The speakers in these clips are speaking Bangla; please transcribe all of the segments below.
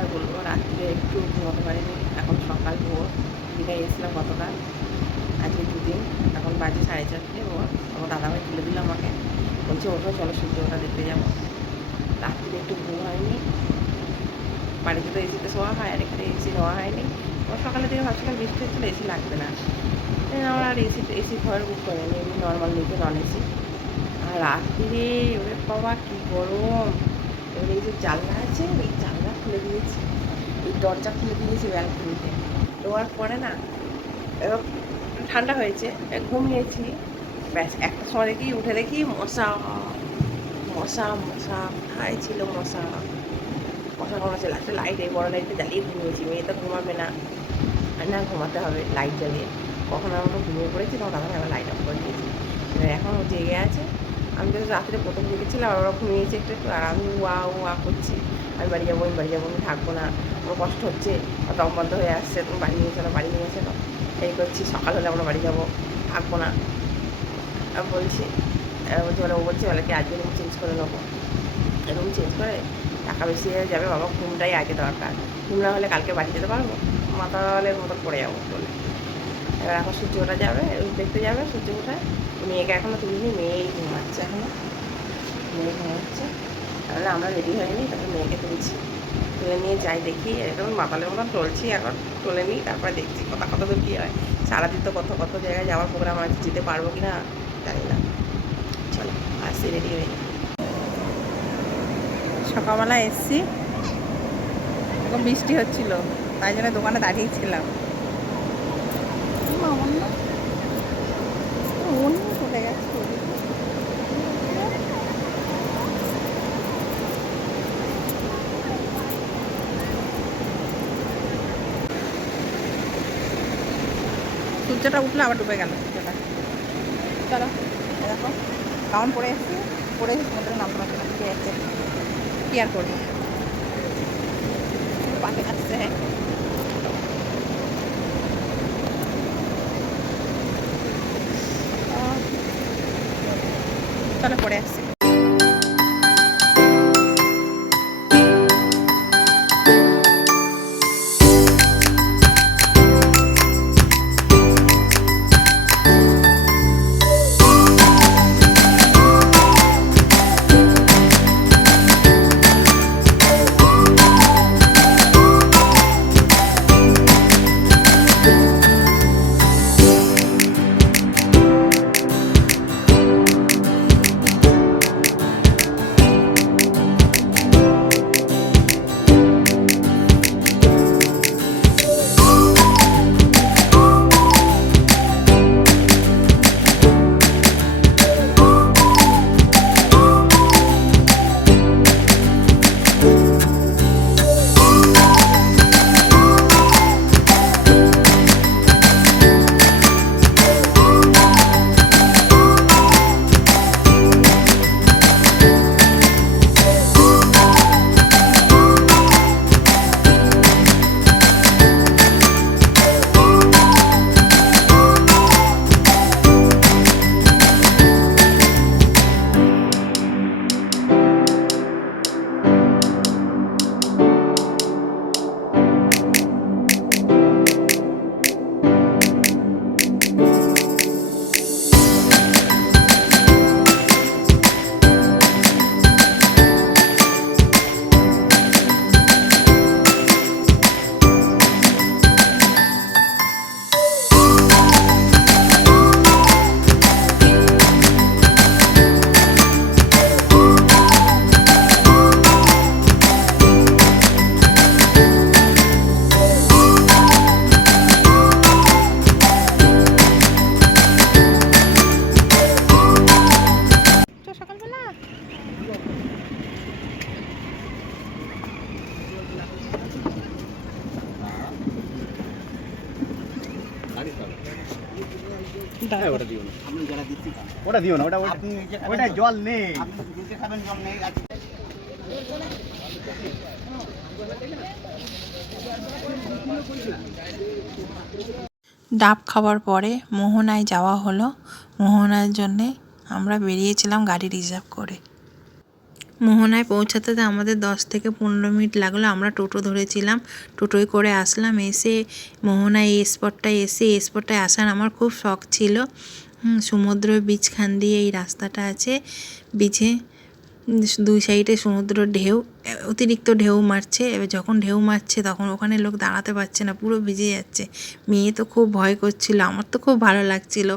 আর বলব, রাত্রে একটু ঘুমাতে পারিনি। এখন সকাল ভোর দীঘায় এসেছিলাম গতকাল, আজকে দুদিন। এখন বাজে সাড়ে চারটে ভোর আমার দাদাভাই তুলে দিল আমাকে। বলছে, ওঠো, চলো সূর্য ওটা দেখতে যাব। রাত্রে একটু ঘুম হয়নি। বাড়িতে তো এসিতে শোয়া হয় আর এখানে এসি নেওয়া হয়নি। ও সকালে দিকে ভাবছিলাম বৃষ্টি হচ্ছিল এসি লাগবে না। আমার আর এসি এসি ঘর বুক করিনি, এমনি নর্মাল নিচে নন এসি আর রাত্রিরে ওরে বাবা, কী গরম। এবার এই যে জানলা আছে এই জানলা খুলে দিয়েছি। এই দরজা খুলে দিয়েছি ব্যালকনিতে দেওয়ার পরে না ঠান্ডা হয়েছে ঘুমিয়েছি। ব্যাস, একটা সময় দেখি, উঠে দেখি মশা মশা মশা, কোথায় ছিল মশা? মশা ঘুমাচ্ছে লাস্টে লাইট এই বড় লাইটটা জ্বালিয়ে ঘুমিয়েছি। মেয়ে তো ঘুমাবে না। না ঘুমাতে হবে লাইট জ্বালিয়ে। কখন আমরা ঘুমিয়ে পড়েছি, তখন আমরা আবার লাইট অফ করে দিয়েছি। এবার এখন জেগে আছে। আমি তো রাত্রে প্রথম জেগেছিলাম আর ওরা ঘুমিয়েছে একটু একটু, আর আমি ওয়া ওয়া করছি। আমি বাড়ি যাব, আমি বাড়ি যাব, আমি থাকব না। আমার কষ্ট হচ্ছে। দম বন্ধ হয়ে আসছে, তুমি বাড়ি নিয়ে চলো, বাড়ি নিয়ে চলো। এই করছি, সকাল হলে আমরা বাড়ি যাব, থাকব না। আমি বলছি বলছি মানে ও বলছে বলে কি আজকে রুম চেঞ্জ করে নেব রুম চেঞ্জ করে টাকা বেশি হয়ে যাবে, বাবা, ঘুমটাই আগে দরকার। ঘুম না হলে কালকে বাড়ি যেতে পারব? মাতালের মতন পড়ে যাব বলে। এবার এখন সূর্য ওঠা যাবে দেখতে যাবে, সূর্য ওঠায়। মেয়েকে এখনও তুলিনি, মেয়েই ঘুমাচ্ছে এখনও মেয়ে ঘুমাচ্ছে। তাহলে আমরা রেডি হয়নি তারপর মেয়েকে তুলছি। তুলে নিয়ে যাই দেখি এরকম মাতালের মতন টলছি এখন। তুলে নিই তারপরে দেখছি কথা কত দূর কী হয়। সারাদিন তো কত কত জায়গায় যাওয়ার প্রোগ্রাম আছে যেতে পারব কি না জানি না। চলো আসছি রেডি হয়ে নিই। সকালবেলা এসছি। এখন বৃষ্টি হচ্ছিল তাই জন্য দোকানে দাঁড়িয়েছিলাম। অন্য কোথায় গেছে সূর্যটা উঠল আবার ডুবে গেল। সূর্যটা চলো দেখো গাউন পরে এসছি। পরে এসে সমুদ্রে নামতে পারছি না ঠিক আছে কি আর করব? পাখি কাটছে চলো পরে আসছি ওটা দিও না। ওটা দিও না ওটা ওটা ওটা জল। নেই। ডাব খাওয়ার পরে মোহনায় যাওয়া হলো। মোহনার জন্যে আমরা বেরিয়েছিলাম গাড়ি রিজার্ভ করে। মোহনায় পৌঁছাতে আমাদের দশ থেকে পনেরো মিনিট লাগল। আমরা টোটো ধরেছিলাম। টোটোয় করে আসলাম। এসে মোহনায় এই স্পটটায় এসে এই স্পটটায় আসার আমার খুব শখ ছিল। সমুদ্র বীজখান দিয়ে এই রাস্তাটা আছে। বিচে দুই সাইডে সমুদ্র ঢেউ। অতিরিক্ত ঢেউ মারছে, এবার যখন ঢেউ মারছে তখন ওখানে লোক দাঁড়াতে পারছে না, পুরো ভিজে যাচ্ছে। মেয়ে তো খুব ভয় করছিল, আমার তো খুব ভালো লাগছিল।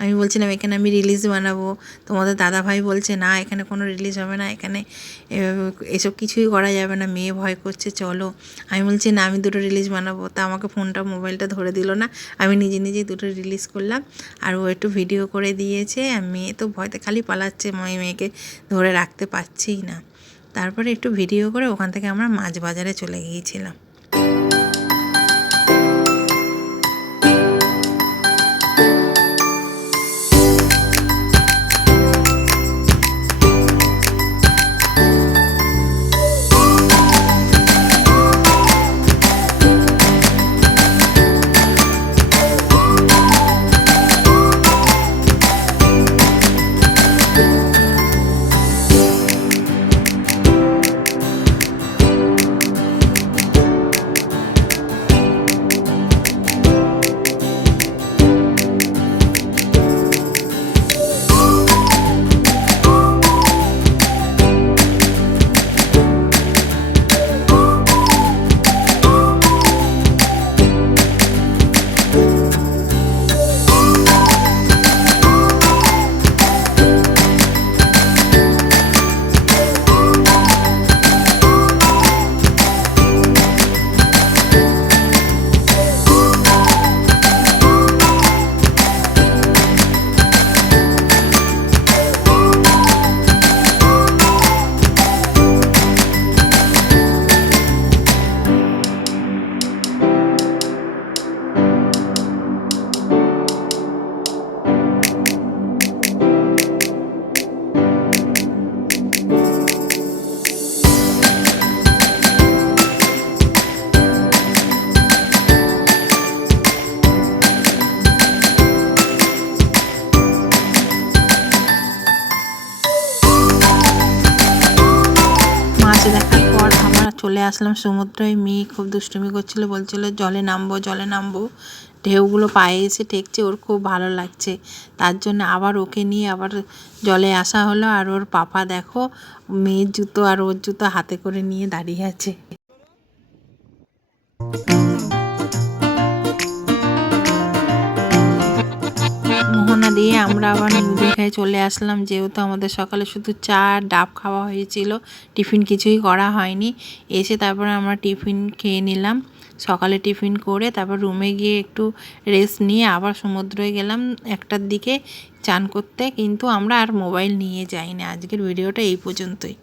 আমি বলছিলাম, এখানে আমি রিলিজ বানাবো। তোমাদের দাদা ভাই বলছে, না, এখানে কোনো রিলিজ হবে না, এখানে এসব কিছুই করা যাবে না, মেয়ে ভয় করছে, চলো। আমি বলছি, না, আমি দুটো রিলিজ বানাবো। তা আমাকে ফোনটা, মোবাইলটা ধরে দিল না। আমি নিজে নিজে দুটো রিলিজ করলাম আর ও একটু ভিডিও করে দিয়েছে। আর মেয়ে তো ভয়তে খালি পালাচ্ছে মেয়েকে ধরে রাখতে পারছিই না। তারপরে একটু ভিডিও করে ওখান থেকে আমরা মাছ বাজারে চলে গিয়েছিলাম। মাছ দেখার পর আমরা চলে আসলাম। সমুদ্রে মেয়ে খুব দুষ্টুমি করছিল, বলছিল, জলে নামবো জলে নামবো। ঢেউগুলো পায়ে এসে ঠেকছে, ওর খুব ভালো লাগছে। তার জন্য আবার ওকে নিয়ে আবার জলে আসা হলো। আর ওর পাপা দেখো, মেয়ের জুতো আর ওর জুতো হাতে করে নিয়ে দাঁড়িয়ে আছে। দিয়ে আমরা আবার নিউ খেয়ে চলে আসলাম। যেহেতু আমাদের সকালে শুধু চা ডাব খাওয়া হয়েছিল, টিফিন কিছুই করা হয়নি। এসে তারপরে আমরা টিফিন খেয়ে নিলাম। সকালে টিফিন করে তারপর রুমে গিয়ে একটু রেস্ট নিয়ে আবার সমুদ্রে গেলাম একটার দিকে চান করতে। কিন্তু আমরা আর মোবাইল নিয়ে যাইনি। আজকের ভিডিওটা এই পর্যন্তই।